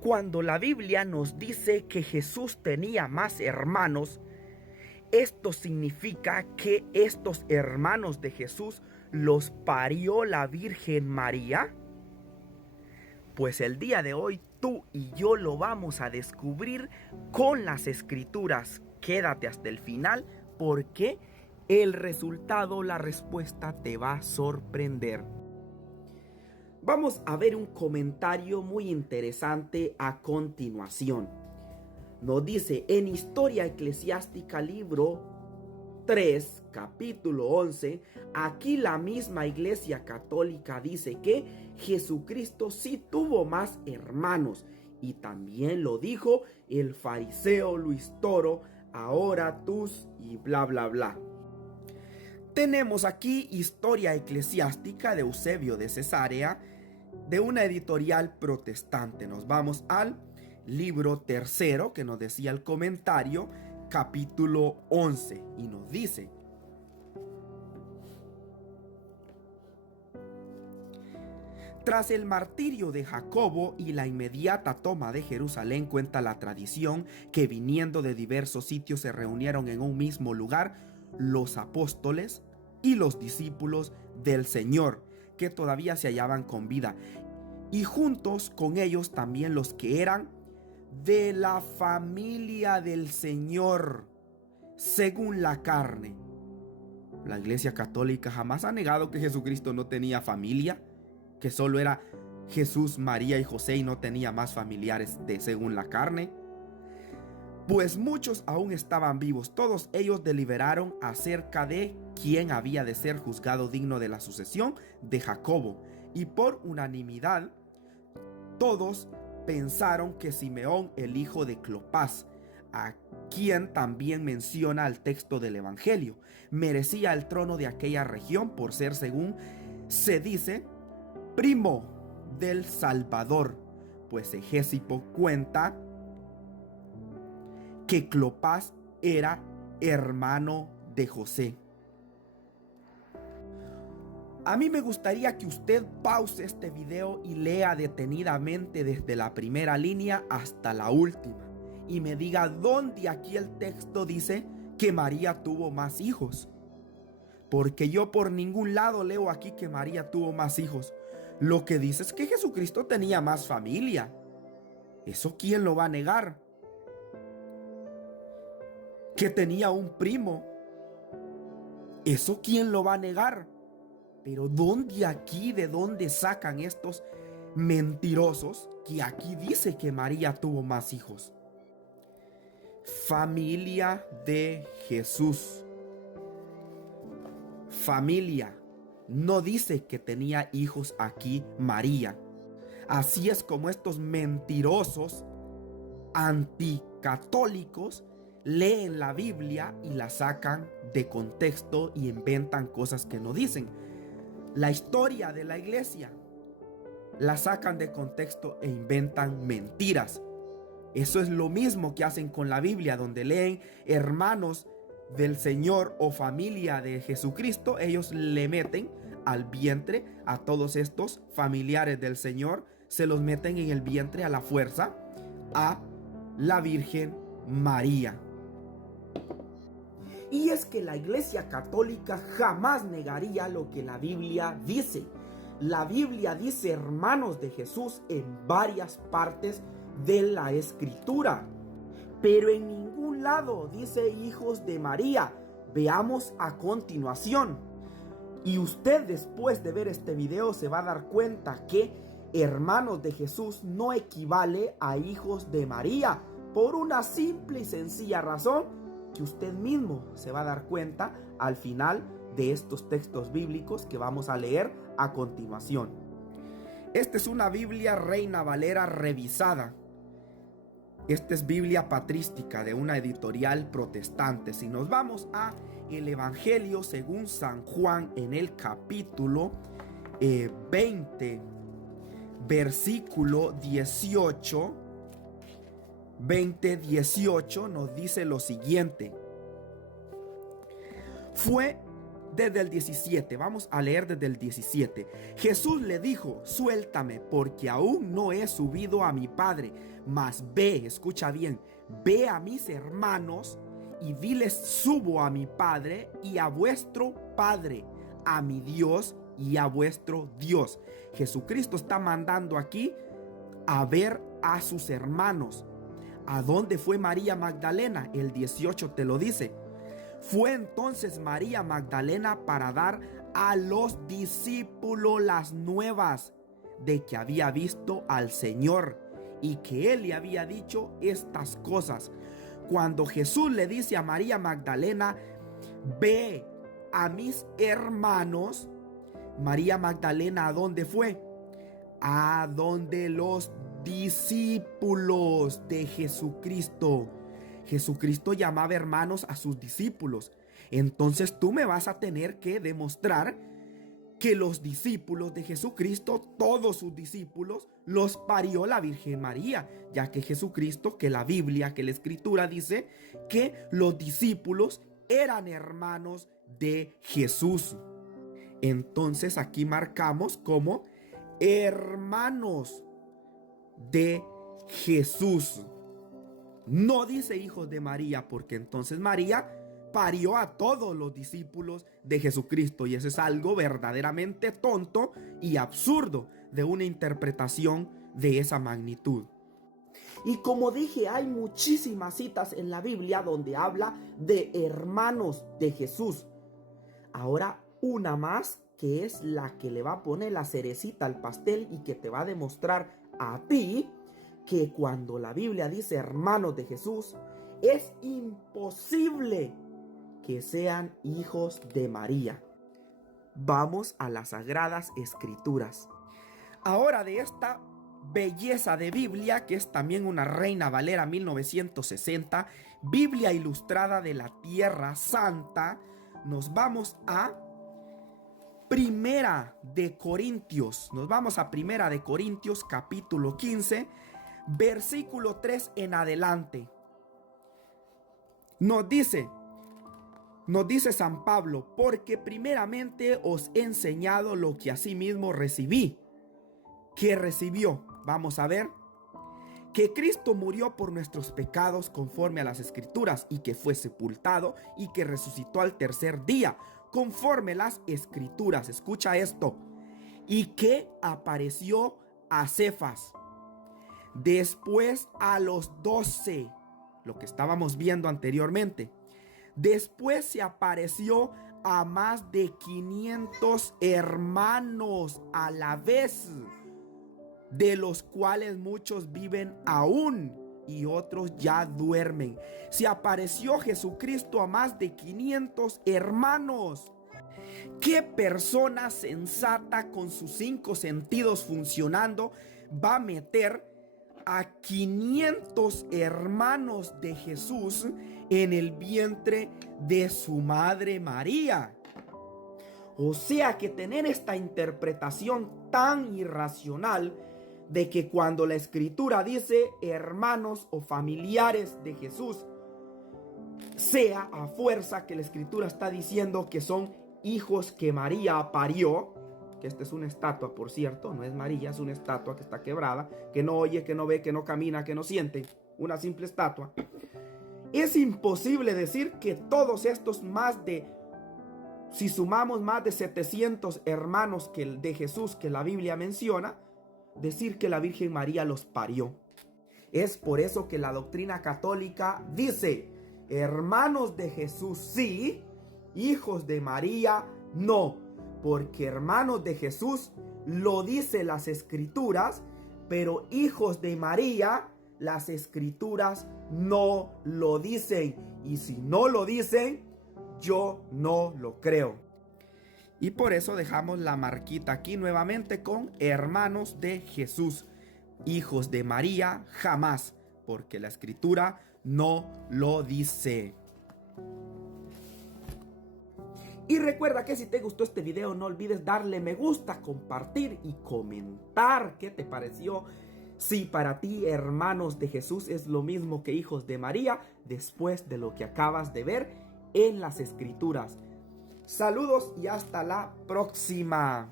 Cuando la Biblia nos dice que Jesús tenía más hermanos, esto significa que estos hermanos de Jesús los parió la Virgen María. Pues el día de hoy tú y yo lo vamos a descubrir con las escrituras. Quédate hasta el final porque el resultado, la respuesta te va a sorprender. Vamos a ver un comentario muy interesante a continuación. Nos dice en Historia Eclesiástica, libro 3, capítulo 11, aquí la misma Iglesia Católica dice que Jesucristo sí tuvo más hermanos, y también lo dijo el fariseo Luis Toro, ahora tus y bla bla bla. Tenemos aquí Historia Eclesiástica de Eusebio de Cesarea, de una editorial protestante. Nos vamos al libro 3, que nos decía el comentario, capítulo 11, y nos dice: tras el martirio de Jacobo y la inmediata toma de Jerusalén, cuenta la tradición que viniendo de diversos sitios se reunieron en un mismo lugar los apóstoles y los discípulos del Señor, que todavía se hallaban con vida, y juntos con ellos también los que eran de la familia del Señor, según la carne. La Iglesia Católica jamás ha negado que Jesucristo no tenía familia, que solo era Jesús, María y José y no tenía más familiares según la carne. Pues muchos aún estaban vivos. Todos ellos deliberaron acerca de quién había de ser juzgado digno de la sucesión de Jacobo, y por unanimidad todos pensaron que Simeón, el hijo de Clopas, a quien también menciona el texto del Evangelio, merecía el trono de aquella región por ser, según se dice, primo del Salvador, pues Egesipo cuenta que Clopas era hermano de José. A mí me gustaría que usted pause este video y lea detenidamente desde la primera línea hasta la última y me diga dónde aquí el texto dice que María tuvo más hijos. Porque yo por ningún lado leo aquí que María tuvo más hijos. Lo que dice es que Jesucristo tenía más familia. ¿Eso quién lo va a negar? Que tenía un primo. ¿Eso quién lo va a negar? Pero ¿dónde aquí, de dónde sacan estos mentirosos que aquí dice que María tuvo más hijos? Familia de Jesús. Familia. No dice que tenía hijos aquí María. Así es como estos mentirosos anticatólicos leen la Biblia y la sacan de contexto y inventan cosas que no dicen. La historia de la iglesia la sacan de contexto e inventan mentiras. Eso es lo mismo que hacen con la Biblia, donde leen hermanos del Señor o familia de Jesucristo. Ellos le meten al vientre a todos estos familiares del Señor, se los meten en el vientre a la fuerza a la Virgen María. Y es que la Iglesia Católica jamás negaría lo que la Biblia dice. La Biblia dice hermanos de Jesús en varias partes de la Escritura, pero en ningún lado dice hijos de María. Veamos a continuación. Y usted, después de ver este video, se va a dar cuenta que hermanos de Jesús no equivale a hijos de María, por una simple y sencilla razón que usted mismo se va a dar cuenta al final de estos textos bíblicos que vamos a leer a continuación. Esta es una Biblia Reina Valera revisada. Esta es Biblia patrística de una editorial protestante. Si nos vamos a el Evangelio según San Juan, en el capítulo 20, versículo 18, 20:18 nos dice lo siguiente: fue desde el 17, vamos a leer desde el 17. Jesús le dijo: suéltame, porque aún no he subido a mi Padre, mas ve, escucha bien, ve a mis hermanos y diles: subo a mi Padre y a vuestro Padre, a mi Dios y a vuestro Dios. Jesucristo está mandando aquí a ver a sus hermanos. ¿A dónde fue María Magdalena? El 18 te lo dice. Fue entonces María Magdalena para dar a los discípulos las nuevas de que había visto al Señor y que Él le había dicho estas cosas. Cuando Jesús le dice a María Magdalena: ve a mis hermanos, María Magdalena, ¿a dónde fue? A donde los discípulos de Jesucristo. Jesucristo llamaba hermanos a sus discípulos. Entonces tú me vas a tener que demostrar que los discípulos de Jesucristo, todos sus discípulos, los parió la Virgen María, ya que Jesucristo, que la Biblia, que la Escritura dice que los discípulos eran hermanos de Jesús. Entonces aquí marcamos como hermanos de Jesús. No dice hijos de María, porque entonces María parió a todos los discípulos de Jesucristo, y eso es algo verdaderamente tonto y absurdo de una interpretación de esa magnitud. Y como dije, hay muchísimas citas en la Biblia donde habla de hermanos de Jesús. Ahora una más, que es la que le va a poner la cerecita al pastel y que te va a demostrar a ti que cuando la Biblia dice hermanos de Jesús, es imposible que sean hijos de María. Vamos a las Sagradas Escrituras. Ahora, de esta belleza de Biblia, que es también una Reina Valera 1960, Biblia Ilustrada de la Tierra Santa, nos vamos a Primera de Corintios. Nos vamos a Primera de Corintios capítulo 15, versículo 3 en adelante. Nos dice San Pablo: porque primeramente os he enseñado lo que asimismo recibí. ¿Qué recibió? Vamos a ver. Que Cristo murió por nuestros pecados conforme a las Escrituras, y que fue sepultado y que resucitó al tercer día conforme las Escrituras. Escucha esto. Y que apareció a Cefas, después a los 12, lo que estábamos viendo anteriormente. Después se apareció a más de 500 hermanos a la vez, de los cuales muchos viven aún y otros ya duermen. Se apareció Jesucristo a más de 500 hermanos. ¿Qué persona sensata con sus 5 sentidos funcionando va a meter a 500 hermanos de Jesús en el vientre de su madre María? O sea que tener esta interpretación tan irracional de que cuando la Escritura dice hermanos o familiares de Jesús, sea a fuerza que la Escritura está diciendo que son hijos que María parió, que esta es una estatua, por cierto, no es María, es una estatua que está quebrada, que no oye, que no ve, que no camina, que no siente, una simple estatua. Es imposible decir que todos estos si sumamos más de 700 hermanos de Jesús que la Biblia menciona, decir que la Virgen María los parió. Es por eso que la doctrina católica dice: hermanos de Jesús sí, hijos de María no, porque hermanos de Jesús lo dice las Escrituras, pero hijos de María las Escrituras no lo dicen, y si no lo dicen, yo no lo creo. Y por eso dejamos la marquita aquí nuevamente con hermanos de Jesús. Hijos de María jamás, porque la Escritura no lo dice. Y recuerda que si te gustó este video, no olvides darle me gusta, compartir y comentar qué te pareció. Si para ti hermanos de Jesús es lo mismo que hijos de María, después de lo que acabas de ver en las Escrituras. Saludos y hasta la próxima.